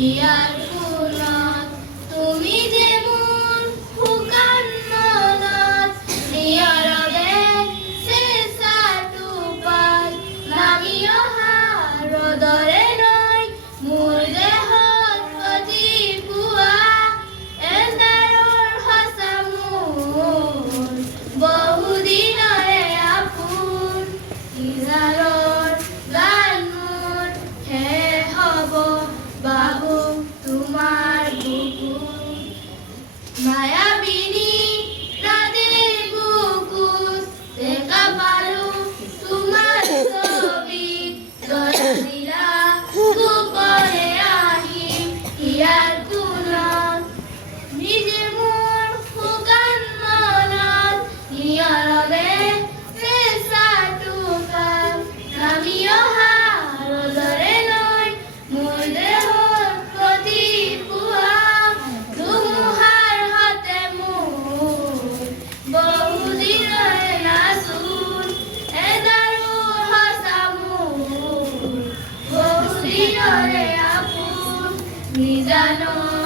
হিয়ার ফুলত তুমি যে মোৰ শুকান মনত নিয়ৰৰে চেঁচাটো পাত নামি অহা ৰ'দৰে নৈ মোৰ দেহত প্ৰতিপুৱা এন্ধাৰৰ সঁচা মোৰ বহুদিনৰে আপোন ইজাৰৰ গান মোৰ শেষ হ'ব বাবু তোমাৰ বুকুত মায়াবিনী ৰাতিৰ বুকুত দেখা পালোঁ তোমাৰ ছবি দয়া দিলা গোপনে আহিম হিয়াৰ কোনত নিজে মোৰ শুকান মনত নিয়ৰৰে চেঁচাটো পাত নামি অহা ৰ'দৰে নৈ মোৰ দেহত প্ৰতিপুৱা ধুমুহাৰ সতে মোৰ বহুদিনৰে নাচোন এন্ধাৰৰ সঁচা মোৰ বহুদিনৰে আপোন নিজানৰ